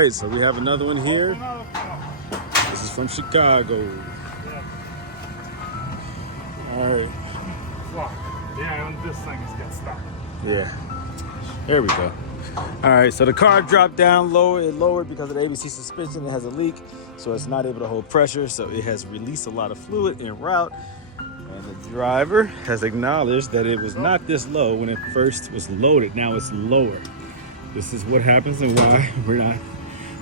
right, so we have another one here. This is from Chicago. All right. Yeah, and this thing is getting stuck. Yeah. There we go. All right, so the car dropped down lower. It lowered because of the ABC suspension. It has a leak, so it's not able to hold pressure. So it has released a lot of fluid en route. And the driver has acknowledged that it was not this low when it first was loaded. Now it's lower. This is what happens and why we're not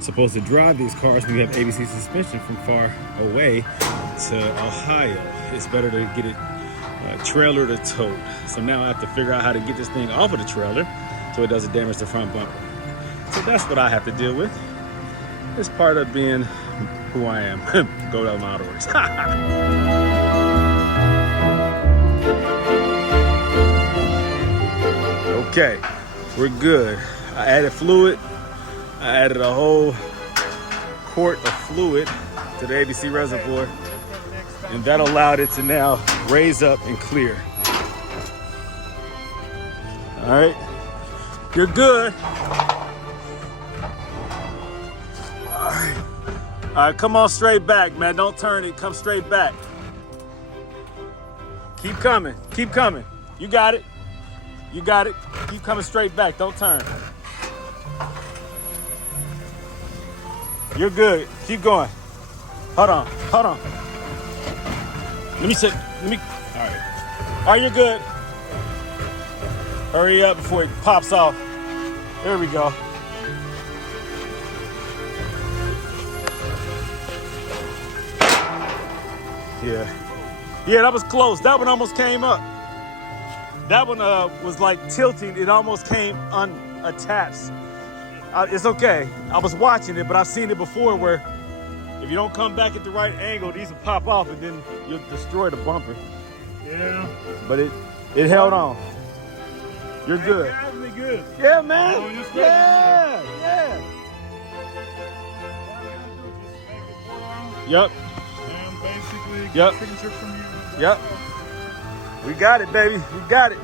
supposed to drive these cars when we have ABC suspension from far away to Ohio. It's better to get it trailer to tow. So now I have to figure out how to get this thing off of the trailer so it doesn't damage the front bumper. So that's what I have to deal with. It's part of being who I am. Gold Element Autoworks. Okay, we're good. I added fluid. I added a whole quart of fluid to the ABC reservoir, and that allowed it to now raise up and clear. All right, you're good. All right, come on straight back, man. Don't turn it, come straight back. Keep coming, keep coming. You got it. You got it. Keep coming straight back. Don't turn. You're good. Keep going. Hold on. Hold on. Let me sit. Let me. All right. All right, you're good. Hurry up before it pops off. There we go. Yeah. Yeah, that was close. That one almost came up. That one was like tilting. It almost came unattached. It's okay. I was watching it, but I've seen it before where if you don't come back at the right angle, these will pop off and then you'll destroy the bumper. Yeah. But it held on. You're good. Good. Yeah, man. Oh, Yeah. Yep. And basically, Yep. signature from you. Yep. We got it, baby. We got it.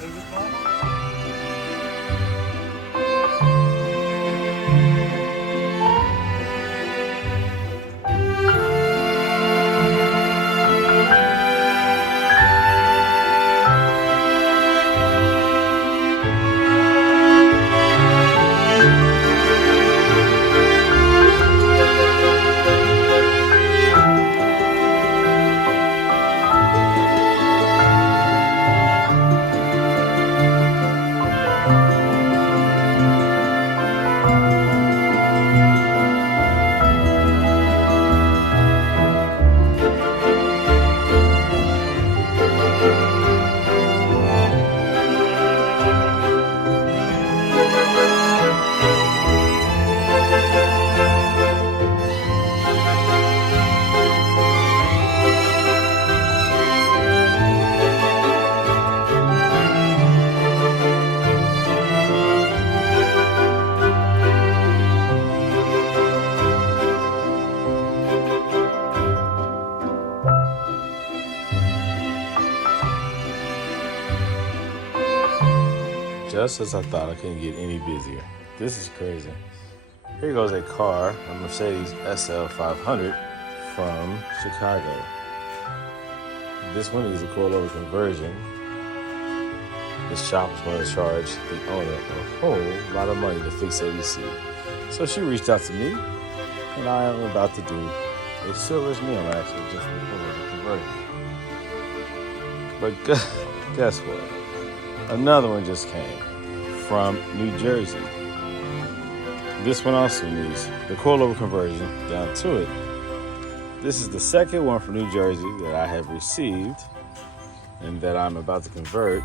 Is it normal? Just as I thought, I couldn't get any busier. This is crazy. Here goes a car, a Mercedes SL500 from Chicago. This one is a Coilover conversion. This shop is going to charge the owner a whole lot of money to fix ABC. So she reached out to me, and I am about to do a silver Neomax with just a Coilover conversion. But guess what? Another one just came from New Jersey. This one also needs the coilover conversion down to it. This is the second one from New Jersey that I have received and that I'm about to convert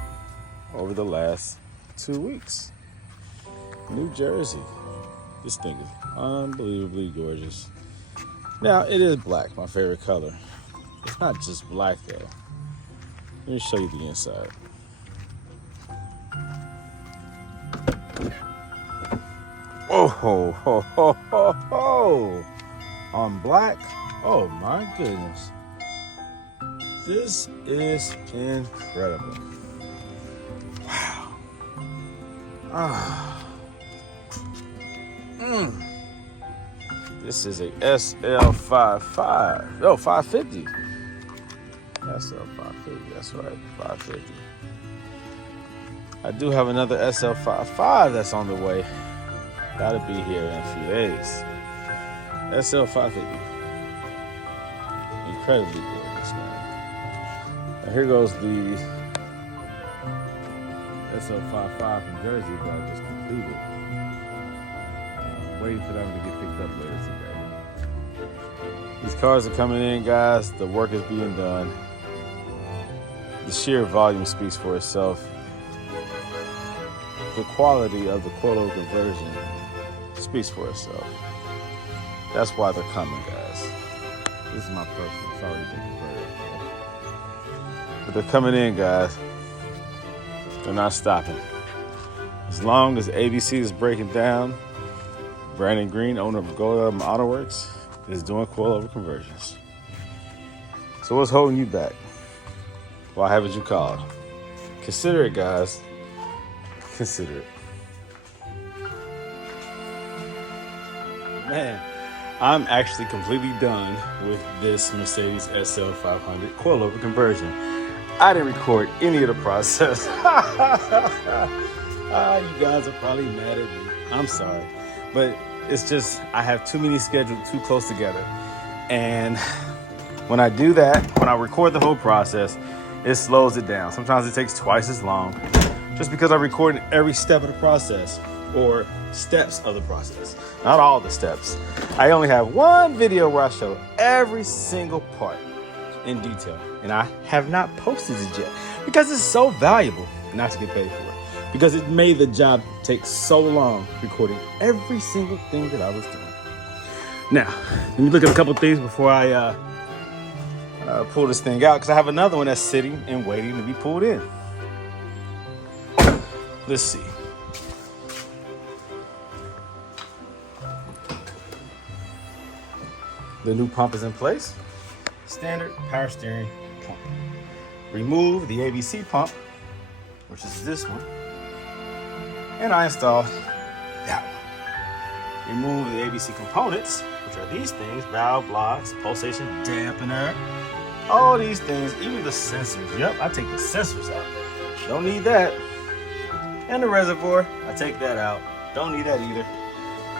over the last 2 weeks. New Jersey. This thing is unbelievably gorgeous. Now, it is black, my favorite color. It's not just black though. Let me show you the inside. Oh, ho, ho, ho, ho, ho. On black, Oh my goodness. This is incredible. Wow. This is a SL550. No, 550. SL550, that's right, 550. I do have another SL55 that's on the way. Gotta be here in a few days. SL550. Incredibly gorgeous, man. Now here goes the SL55 from Jersey that I just completed. Waiting for them to get picked up later today. These cars are coming in, guys. The work is being done. The sheer volume speaks for itself. The quality of the Coilover conversion speaks for itself. That's why they're coming, guys. This is my personal, sorry, big bird. But they're coming in, guys. They're not stopping. As long as ABC is breaking down, Brandon Green, owner of Gold Element Autoworks, is doing coilover conversions. So what's holding you back? Why haven't you called? Consider it, guys. Consider it. Man, I'm actually completely done with this Mercedes SL500 coilover conversion. I didn't record any of the process. You guys are probably mad at me. I'm sorry. But it's just, I have too many scheduled too close together. And when I do that, when I record the whole process, it slows it down. Sometimes it takes twice as long just because I recorded every step of the process or steps of the process. Not all the steps. I only have one video where I show every single part in detail. And I have not posted it yet because it's so valuable not to get paid for it. Because it made the job take so long recording every single thing that I was doing. Now, let me look at a couple things before I pull this thing out, because I have another one that's sitting and waiting to be pulled in. Let's see. The new pump is in place. Standard power steering pump. Remove the ABC pump, which is this one. And I installed that one. Remove the ABC components, which are these things: valve blocks, pulsation dampener, all these things, even the sensors. Yep, I take the sensors out. Don't need that. And the reservoir, I take that out. Don't need that either.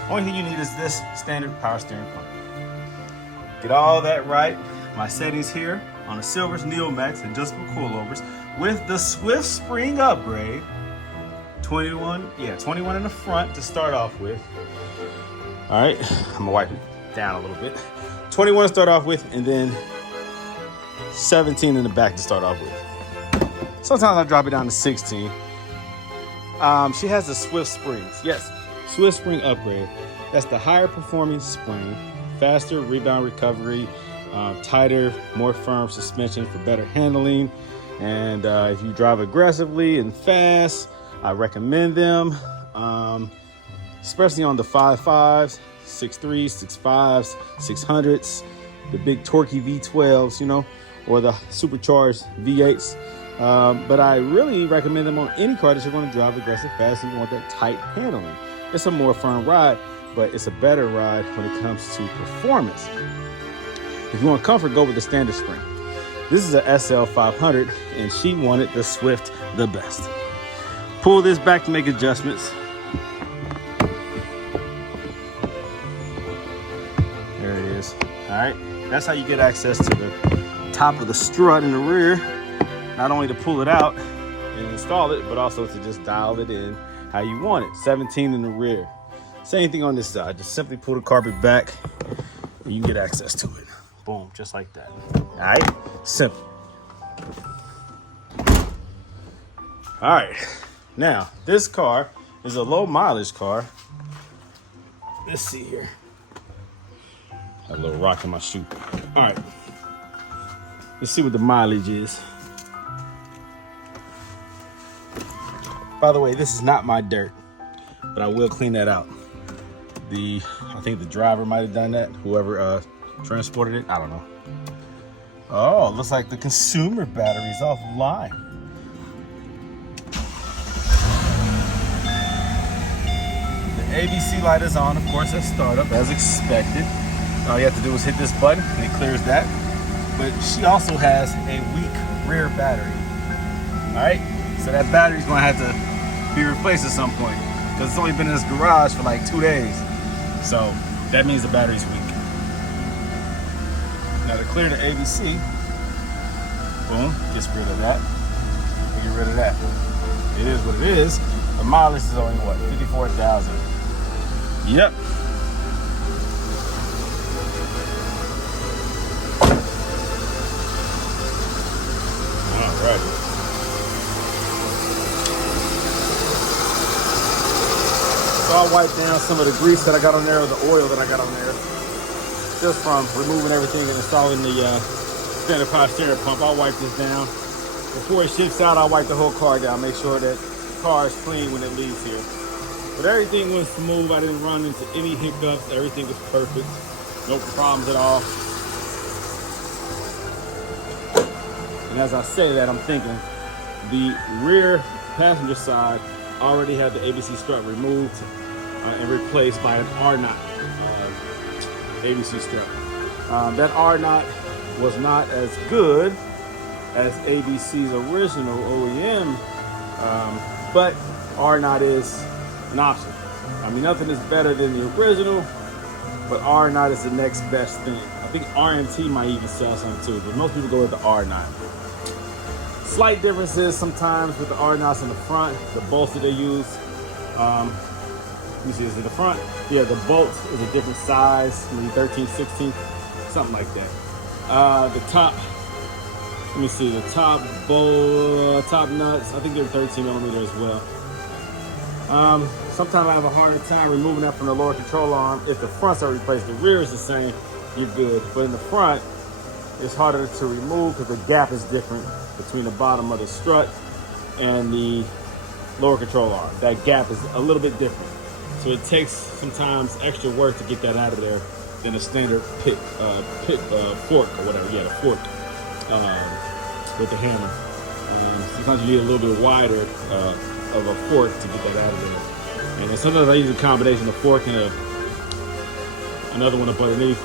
Only thing you need is this standard power steering pump. Get all that right. My settings here on the Silver's Neomax adjustable coilovers with the Swift Spring upgrade. 21 in the front to start off with. All right, I'm gonna wipe it down a little bit. 21 to start off with, and then 17 in the back to start off with. Sometimes I drop it down to 16. She has the Swift Springs. Yes, Swift Spring upgrade. That's the higher performing spring, faster rebound recovery, tighter, more firm suspension for better handling. And if you drive aggressively and fast, I recommend them, especially on the 5.5s, 6.3s, 6.5s, 600s, the big torquey V12s, you know, or the supercharged V8s. But I really recommend them on any car that you're going to drive aggressive fast and you want that tight handling. It's a more firm ride, but it's a better ride when it comes to performance. If you want comfort, go with the standard spring. This is a SL500, and she wanted the Swift the best. Pull this back to make adjustments. There it is. All right, that's how you get access to the top of the strut in the rear. Not only to pull it out and install it, but also to just dial it in how you want it. 17 in the rear. Same thing on this side. Just simply pull the carpet back and you can get access to it. Boom, just like that. All right, simple. All right, now this car is a low mileage car. Let's see here. Got a little rock in my shoe. All right, let's see what the mileage is. By the way, this is not my dirt, but I will clean that out. I think the driver might have done that. Whoever transported it. I don't know. Oh, looks like the consumer battery's offline. The ABC light is on, of course, at startup, as expected. All you have to do is hit this button and it clears that. But she also has a weak rear battery. All right, so that battery's gonna have to be replaced at some point because it's only been in this garage for like 2 days. So that means the battery's weak. Now to clear the ABC, boom, gets rid of that. Get rid of that. It is what it is. The mileage is only what, 54,000. Yep. All right. So I'll wipe down some of the grease that I got on there, or the oil that I got on there, just from removing everything and installing the standard power steering pump. I'll wipe this down. Before it ships out, I'll wipe the whole car down, make sure that the car is clean when it leaves here. But everything was smooth. I didn't run into any hiccups. Everything was perfect. No problems at all. And as I say that, I'm thinking the rear passenger side already had the ABC strut removed and replaced by an R-knot ABC strut. That R-knot was not as good as ABC's original OEM, but R-knot is an option. I mean, nothing is better than the original, but R-knot is the next best thing. I think RMT might even sell some too, but most people go with the R-knot. Slight differences sometimes with the R-knots in the front, the bolts that they use. Let me see, is it the front? Yeah, the bolt is a different size, maybe 13, 16, something like that. The top, let me see, the top bolt, top nuts, I think they're 13 millimeter as well. Sometimes I have a harder time removing that from the lower control arm. If the fronts are replaced, the rear is the same, you're good. But in the front, it's harder to remove because the gap is different between the bottom of the strut and the lower control arm. That gap is a little bit different. So it takes sometimes extra work to get that out of there than a standard fork or whatever. Yeah, the fork with the hammer. Sometimes you need a little bit wider of a fork to get that out of there. And then sometimes I use a combination of fork and another one up underneath.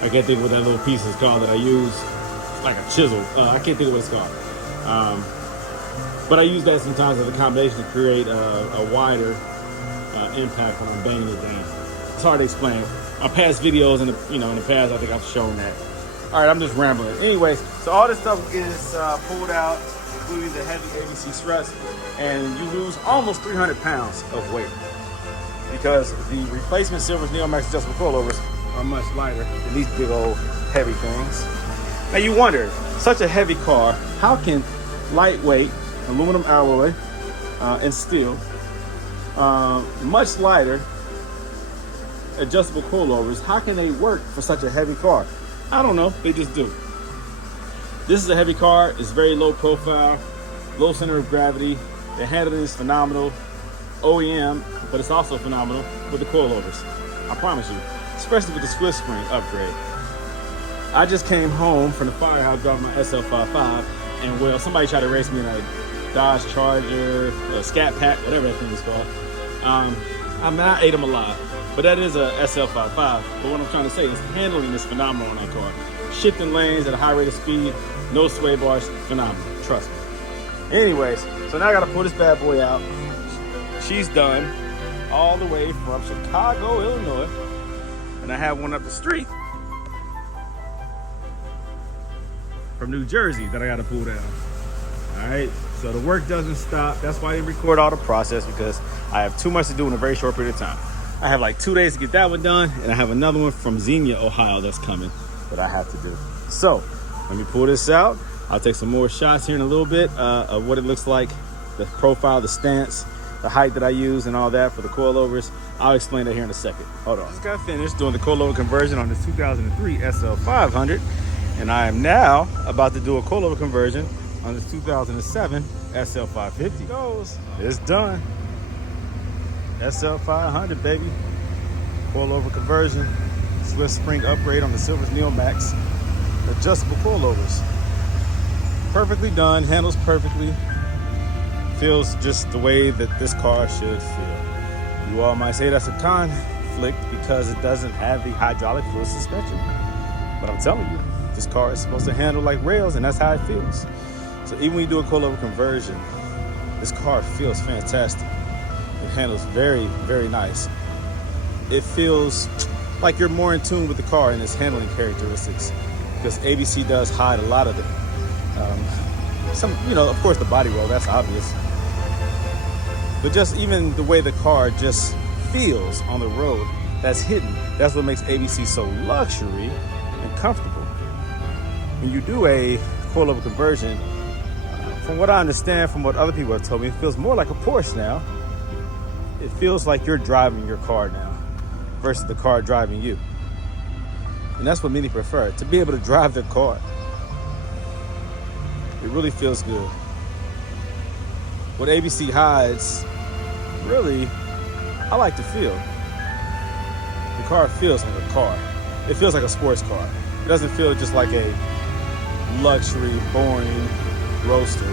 I can't think of what that little piece is called that I use. It's like a chisel. I can't think of what it's called. But I use that sometimes as a combination to create a wider impact when I'm banging it down. It's hard to explain. On past videos in the past, I think I've shown that. All right, I'm just rambling. Anyways, so all this stuff is pulled out, including the heavy ABC struts, and you lose almost 300 pounds of weight because the replacement Silver's Neomax adjustable coilovers are much lighter than these big old heavy things. Now you wonder, such a heavy car, how can lightweight aluminum alloy and steel, much lighter adjustable coilovers, how can they work for such a heavy car? I don't know, they just do. This is a heavy car, it's very low profile, low center of gravity. The handling is phenomenal, OEM, but it's also phenomenal with the coilovers. I promise you, especially with the split screen upgrade. I just came home from the firehouse driving my SL500, and well, somebody tried to race me in a Dodge Charger, a Scat Pack, whatever that thing is called. I mean, I ate them alive, but that is a SL500. But what I'm trying to say is handling is phenomenal on that car. Shifting lanes at a high rate of speed, no sway bars, phenomenal, trust me. Anyways, so now I gotta pull this bad boy out. She's done all the way from Chicago, Illinois, and I have one up the street from New Jersey that I gotta pull down. All right, so the work doesn't stop. That's why I didn't record all the process, because I have too much to do in a very short period of time. I have like 2 days to get that one done, and I have another one from Xenia, Ohio that's coming that I have to do. So let me pull this out. I'll take some more shots here in a little bit of what it looks like, the profile, the stance, the height that I use and all that for the coilovers. I'll explain that here in a second. Hold on. Just got finished doing the coilover conversion on this 2003 SL500, and I am now about to do a coilover conversion on this 2007 SL550. Goes. It's done. SL500, baby. Coilover conversion. Swift spring upgrade on the Silver's Neomax adjustable coilovers. Perfectly done, handles perfectly, feels just the way that this car should feel. You all might say that's a conflict because it doesn't have the hydraulic fluid suspension. But I'm telling you, this car is supposed to handle like rails, and that's how it feels. So even when you do a coilover conversion, this car feels fantastic. It handles very, very nice. It feels like you're more in tune with the car and its handling characteristics, because ABC does hide a lot of it. Of course the body roll, that's obvious. But just even the way the car just feels on the road, that's hidden. That's what makes ABC so luxury and comfortable. When you do a coilover conversion, from what I understand, from what other people have told me, it feels more like a Porsche now. It feels like you're driving your car now versus the car driving you. And that's what many prefer, to be able to drive their car. It really feels good. What ABC hides, really, I like to feel. The car feels like a car. It feels like a sports car. It doesn't feel just like a luxury, boring roadster.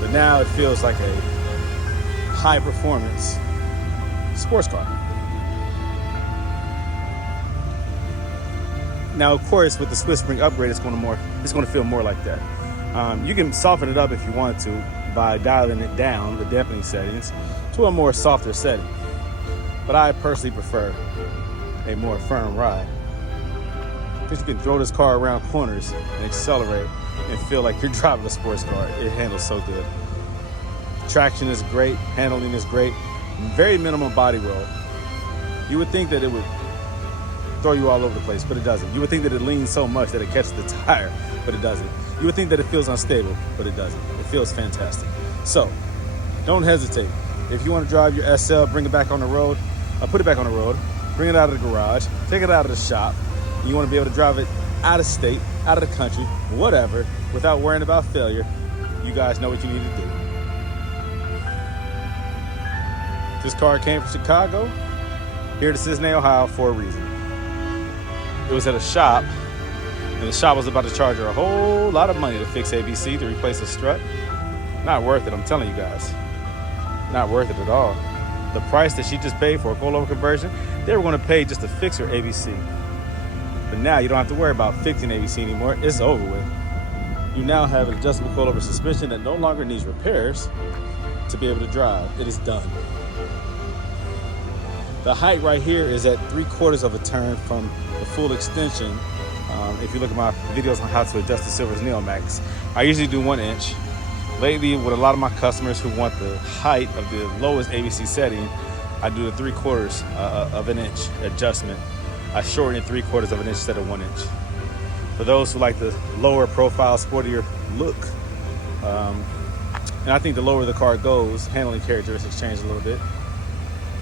But now it feels like a high performance sports car. Now, of course, with the Swift Spring upgrade, it's going to feel more like that. You can soften it up if you want to by dialing it down, the dampening settings, to a more softer setting. But I personally prefer a more firm ride, because you can throw this car around corners and accelerate and feel like you're driving a sports car. It handles so good. Traction is great, handling is great, very minimal body roll. You would think that it would throw you all over the place, but it doesn't. You would think that it leans so much that it catches the tire, but it doesn't. You would think that it feels unstable, but it doesn't. It feels fantastic. So don't hesitate. If you want to drive your SL, bring it back on the road, put it back on the road, bring it out of the garage, take it out of the shop. You want to be able to drive it out of state, out of the country, whatever, without worrying about failure. You guys know what you need to do. This car came from Chicago here to Cincinnati, Ohio for a reason. It was at a shop, and the shop was about to charge her a whole lot of money to fix ABC, to replace a strut. Not worth it, I'm telling you guys. Not worth it at all. The price that she just paid for a coilover conversion, they were going to pay just to fix her ABC. But now you don't have to worry about fixing ABC anymore. It's over with. You now have an adjustable coilover suspension that no longer needs repairs to be able to drive. It is done. The height right here is at 3/4 of a turn from the full extension. If you look at my videos on how to adjust the Silver's Neomax, I usually do 1 inch. Lately, with a lot of my customers who want the height of the lowest ABC setting, I do the 3/4 of an inch adjustment. I shorten it 3/4 of an inch instead of 1 inch. For those who like the lower profile, sportier look, and I think the lower the car goes, handling characteristics change a little bit.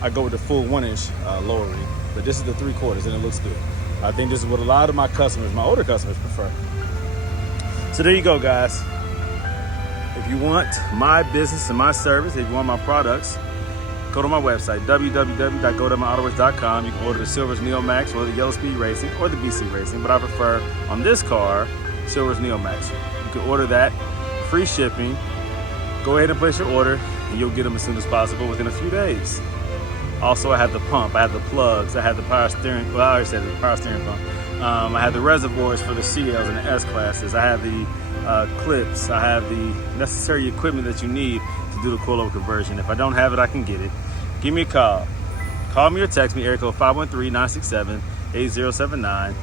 I go with the full 1 inch lowering, but this is the 3/4 and it looks good. I think this is what a lot of my customers, my older customers, prefer. So there you go, guys. If you want my business and my service, if you want my products, go to my website, www.goldeelementautoworks.com. You can order the Silver's Neomax or the Yellow Speed Racing or the BC Racing, but I prefer, on this car, Silver's Neomax. You can order that, free shipping. Go ahead and place your order, and you'll get them as soon as possible within a few days. Also, I have the pump, I have the plugs, I have the power steering, well, I already said the power steering pump. I have the reservoirs for the CLs and the S classes. I have the clips. I have the necessary equipment that you need to do the coilover conversion. If I don't have it, I can get it. Give me a call. Call me or text me, area code 513-967-8079.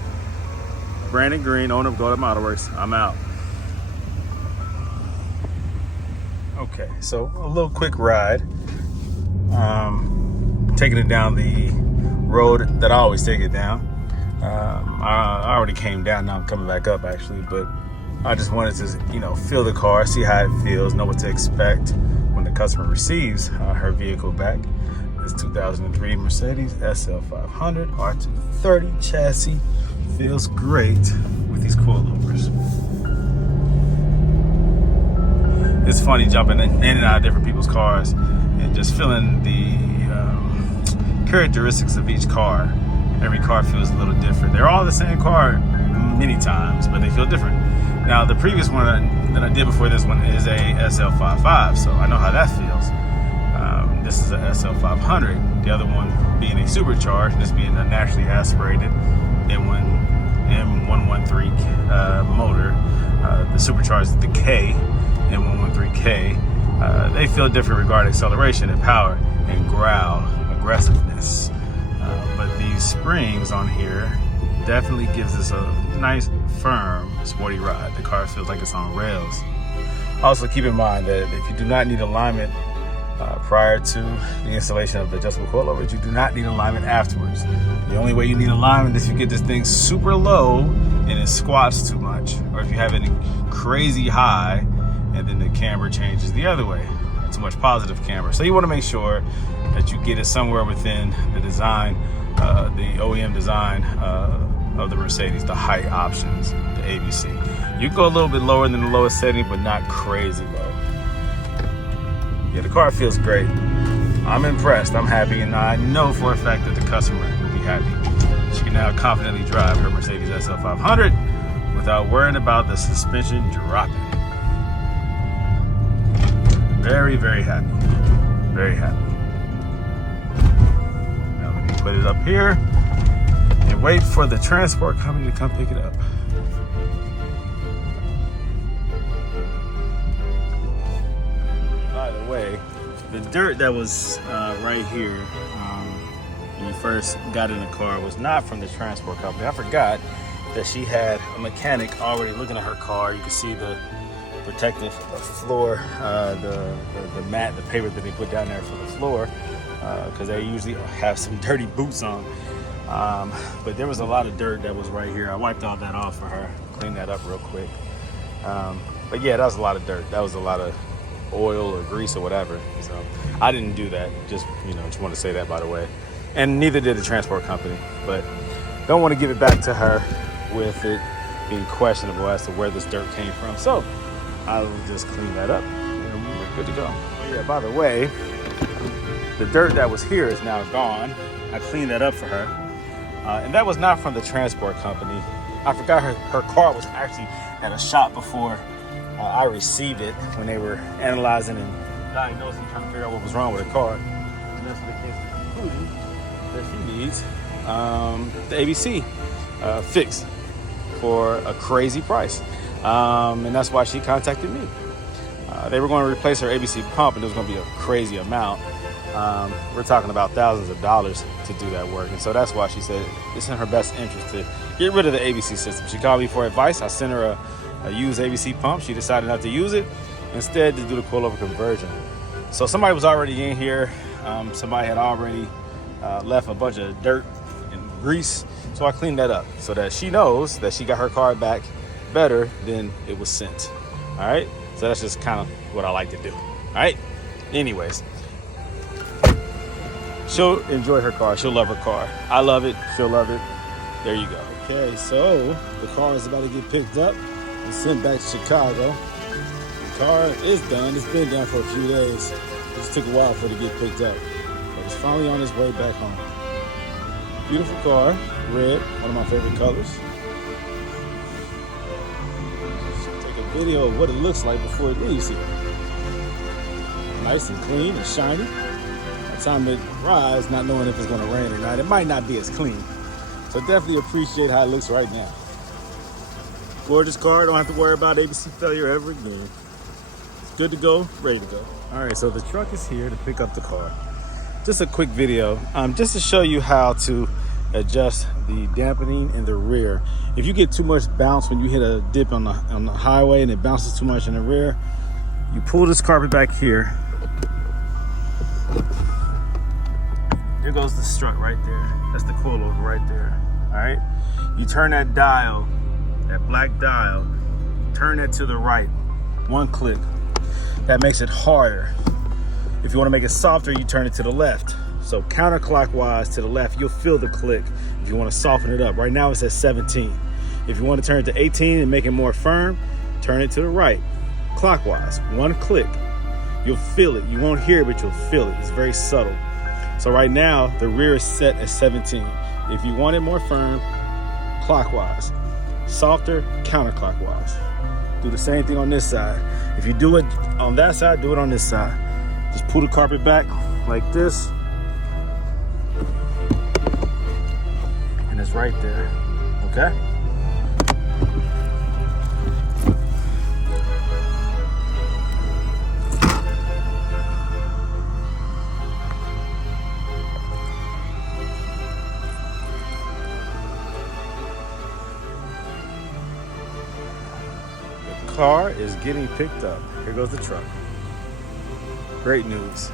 Brandon Green, owner of Gold Element Autoworks. I'm out. Okay, so a little quick ride. Taking it down the road that I always take it down. I already came down, now I'm coming back up actually, but I just wanted to, feel the car, see how it feels, know what to expect when the customer receives her vehicle back. This 2003 Mercedes SL500 R230 chassis feels great with these coilovers. It's funny jumping in and out of different people's cars and just feeling the characteristics of each car Every car feels a little different. They're all the same car many times, but they feel different. Now, the previous one that I did before this one is a SL500, so I know how that feels. This is a SL500. The other one being a supercharged, this being a naturally aspirated M113 motor. The supercharged is the K, M113K. They feel different regarding acceleration and power and growl aggressiveness. But these springs on here definitely gives us a nice, firm, sporty ride. The car feels like it's on rails. Also, keep in mind that if you do not need alignment prior to the installation of the adjustable coilovers, you do not need alignment afterwards. The only way you need alignment is if you get this thing super low and it squats too much, or if you have it crazy high and then the camber changes the other way. Too much positive camber. So you want to make sure that you get it somewhere within the design, the OEM design of the Mercedes, the height options, the ABC. You can go a little bit lower than the lowest setting, but not crazy low. Yeah, the car feels great. I'm impressed, I'm happy, and I know for a fact that the customer will be happy. She can now confidently drive her Mercedes SL500 without worrying about the suspension dropping. Very, very happy. Very happy. Now let me put it up here and wait for the transport company to come pick it up. By the way, the dirt that was right here when you first got in the car was not from the transport company. I forgot that she had a mechanic already looking at her car. You can see the protective floor, the mat, the paper that they put down there for the floor, because they usually have some dirty boots on. But there was a lot of dirt that was right here. I wiped all that off for her, cleaned that up real quick. But yeah, that was a lot of dirt. That was a lot of oil or grease or whatever. So I didn't do that. Just want to say that, by the way. And neither did the transport company. But don't want to give it back to her with it being questionable as to where this dirt came from. So I will just clean that up and we're good to go. Oh yeah, by the way, the dirt that was here is now gone. I cleaned that up for her. And that was not from the transport company. I forgot her car was actually at a shop before I received it, when they were analyzing and diagnosing, trying to figure out what was wrong with her car. And that's when they came to the conclusion that she needs the ABC fixed for a crazy price. And that's why she contacted me. They were going to replace her ABC pump, and it was going to be a crazy amount. We're talking about thousands of dollars to do that work. And so that's why she said it's in her best interest to get rid of the ABC system. She called me for advice. I sent her a used ABC pump. She decided not to use it, instead to do the coilover conversion. So somebody was already in here. Somebody had already left a bunch of dirt and grease. So I cleaned that up so that she knows that she got her car back better than it was sent. All right, so that's just kind of what I like to do. All right, anyways, she'll enjoy her car. She'll love her car. I love it. She'll love it. There you go. Okay, so the car is about to get picked up and sent back to Chicago. The car is done. It's been done for a few days. It just took a while for it to get picked up, but it's finally on its way back home. Beautiful car, red, one of my favorite colors. Take a video of what it looks like before it leaves here. Nice and clean and shiny. By the time it arrives, not knowing if it's going to rain or not, it might not be as clean. So definitely appreciate how it looks right now. Gorgeous car, don't have to worry about ABC failure ever again. It's good to go, ready to go. All right, so the truck is here to pick up the car. Just a quick video, just to show you how to adjust the dampening in the rear. If you get too much bounce when you hit a dip on the highway and it bounces too much in the rear, you pull this carpet back here. There goes the strut right there. That's the coilover right there. All right, you turn that dial, that black dial, turn it to the right, one click. That makes it harder. If you want to make it softer, you turn it to the left. So counterclockwise to the left, you'll feel the click if you want to soften it up. Right now it's at 17. If you want to turn it to 18 and make it more firm, turn it to the right, clockwise, one click. You'll feel it. You won't hear it, but you'll feel it. It's very subtle. So right now, the rear is set at 17. If you want it more firm, clockwise. Softer, counterclockwise. Do the same thing on this side. If you do it on that side, do it on this side. Just pull the carpet back like this. And it's right there, okay? Car is getting picked up. Here goes the truck. Great news.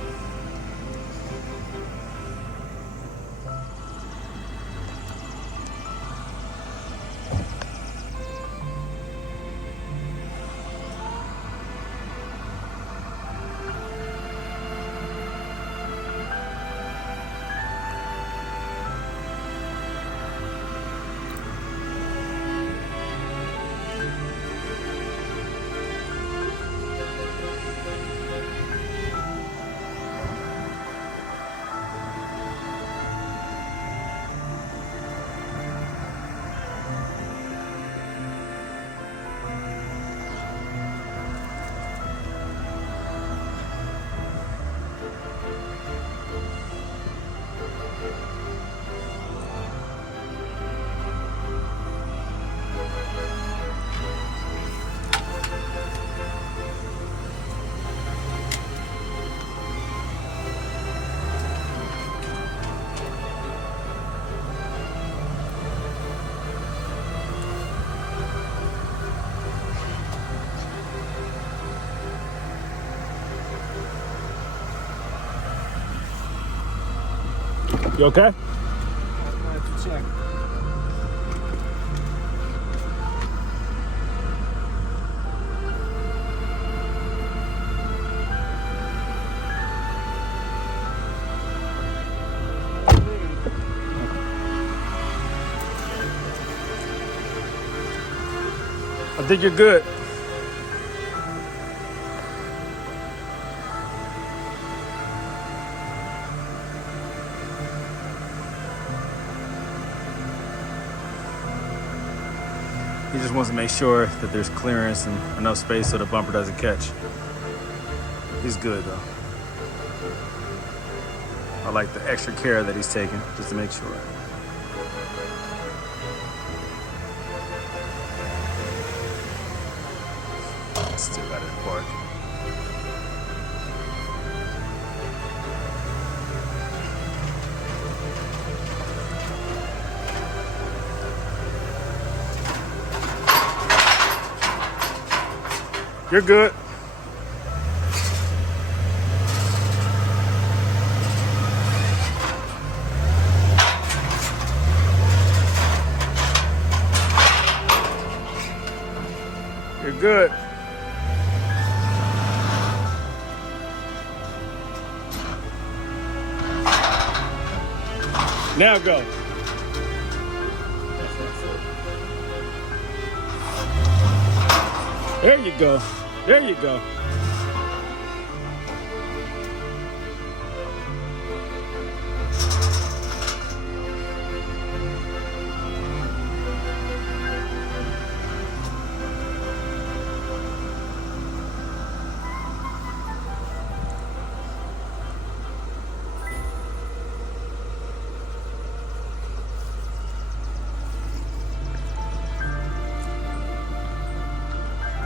You okay? I have to check. I think you're good. He just wants to make sure that there's clearance and enough space so the bumper doesn't catch. He's good though. I like the extra care that he's taking just to make sure. Still got it parked. You're good. You're good. Now go. There you go. There you go.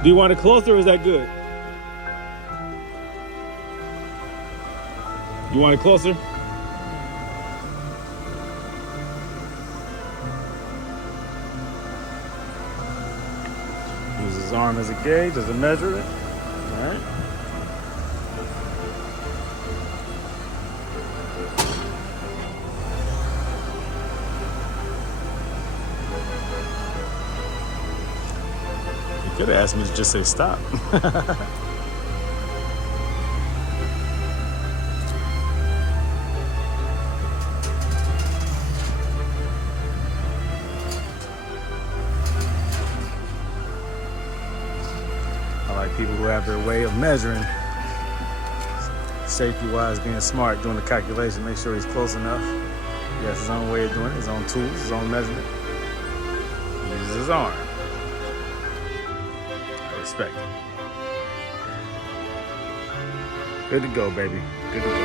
Do you want it closer or is that good? You want it closer? Use his arm as a gauge, as a measure it. All right. You could have asked me to just say stop. People who have their way of measuring, safety-wise, being smart, doing the calculation, make sure he's close enough. He has his own way of doing it, his own tools, his own measurement. He uses his arm. I respect it. Good to go, baby. Good to go.